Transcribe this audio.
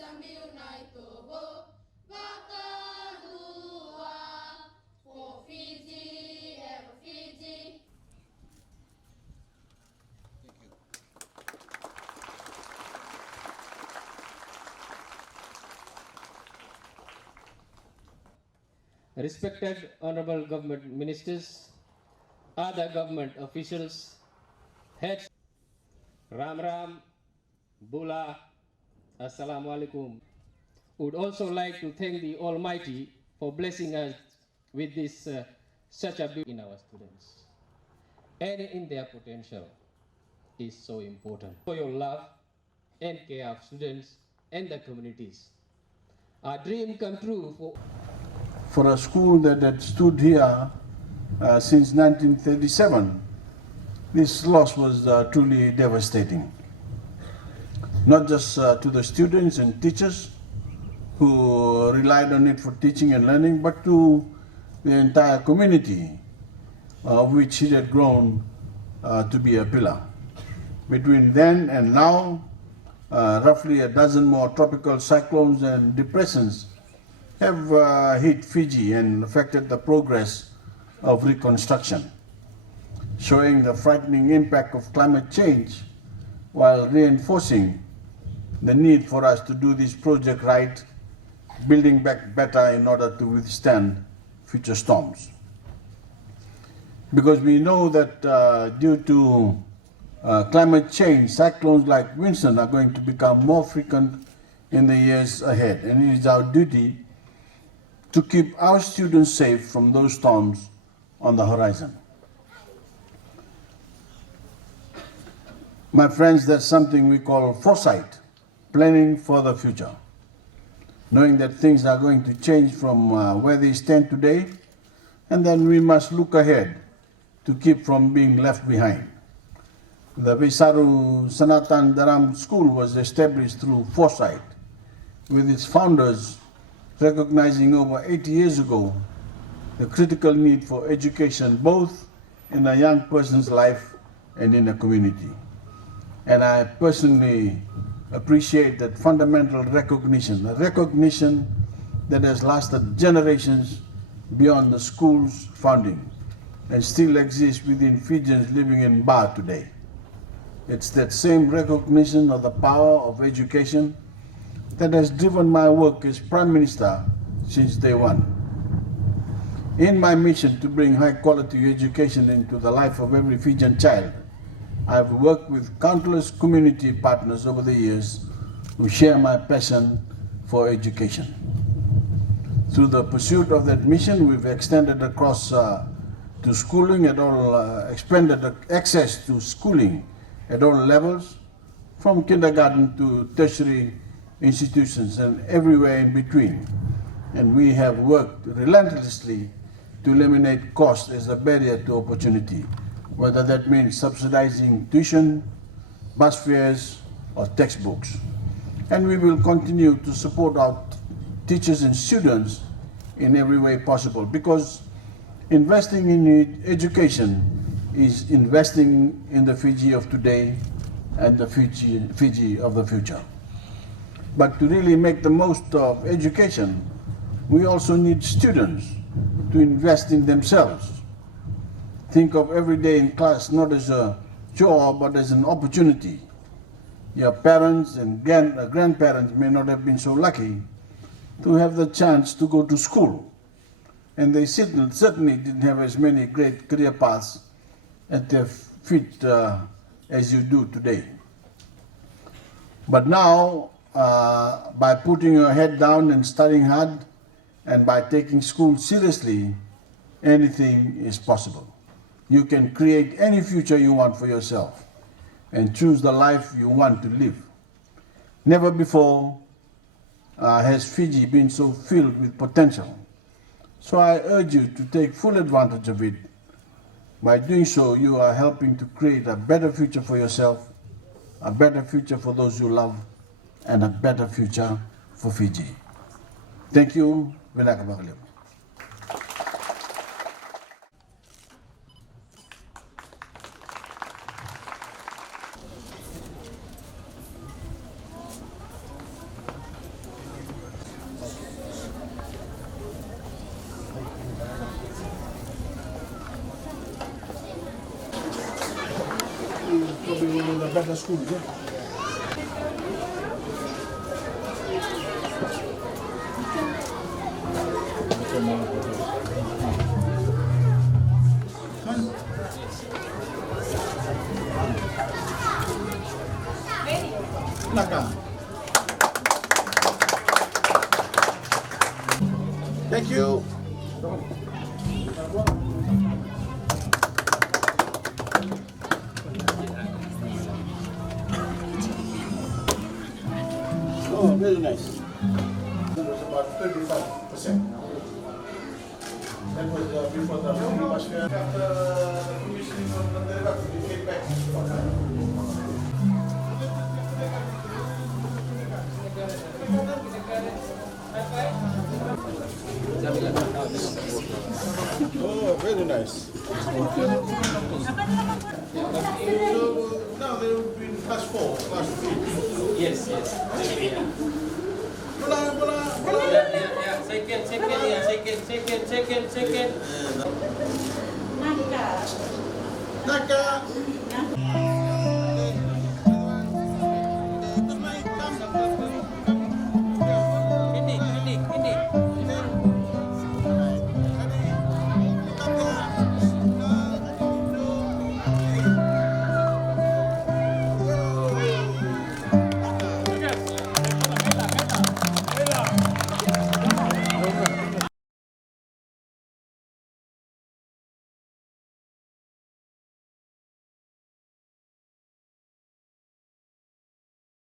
sambil naik turbo bakal dua for Fiji, ever Fiji. Respected Honorable Government Ministers, other government officials, heads, Ram Ram, Bula, Assalamu alaikum. Would also like to thank the Almighty for blessing us with this such a beauty in our students. And in their potential is so important. For your love and care of students and the communities. Our dream come true for a school that had stood here since 1937, this loss was truly devastating. Not just to the students and teachers who relied on it for teaching and learning, but to the entire community of which it had grown to be a pillar. Between then and now, roughly a dozen more tropical cyclones and depressions have hit Fiji and affected the progress of reconstruction, showing the frightening impact of climate change while reinforcing the need for us to do this project right, building back better in order to withstand future storms. Because we know that due to climate change, cyclones like Winston are going to become more frequent in the years ahead, and it is our duty to keep our students safe from those storms on the horizon. My friends, that's something we call foresight, planning for the future. Knowing that things are going to change from where they stand today, and then we must look ahead to keep from being left behind. The Veisaru Sanatan Dharam School was established through foresight, with its founders recognizing over 80 years ago the critical need for education both in a young person's life and in a community. And I personally appreciate that fundamental recognition, a recognition that has lasted generations beyond the school's founding and still exists within Fijians living in Ba today. It's that same recognition of the power of education that has driven my work as Prime Minister since day one. In my mission to bring high quality education into the life of every Fijian child, I've worked with countless community partners over the years who share my passion for education. Through the pursuit of that mission, we've extended across to schooling at all, expanded access to schooling at all levels, from kindergarten to tertiary institutions and everywhere in between. And we have worked relentlessly to eliminate cost as a barrier to opportunity, whether that means subsidizing tuition, bus fares, or textbooks. And we will continue to support our teachers and students in every way possible, because investing in education is investing in the Fiji of today and the Fiji of the future. But to really make the most of education, we also need students to invest in themselves. Think of every day in class not as a chore, but as an opportunity. Your parents and grandparents may not have been so lucky to have the chance to go to school, and they certainly didn't have as many great career paths at their feet as you do today. But now, by putting your head down and studying hard, and by taking school seriously, anything is possible. You can create any future you want for yourself and choose the life you want to live. Never before has Fiji been so filled with potential. So I urge you to take full advantage of it. By doing so, you are helping to create a better future for yourself, a better future for those you love, and a better future for Fiji. Thank you. Veisaru. Probably one of the better schools, yeah? Thank you. Oh, very nice. It was about 35%. That was before the after the commissioning of the derivative, we came back. Oh, very nice. So now they will be in class 4, class 3. Yes, yes. Bola, bola, bola. Yeah, second.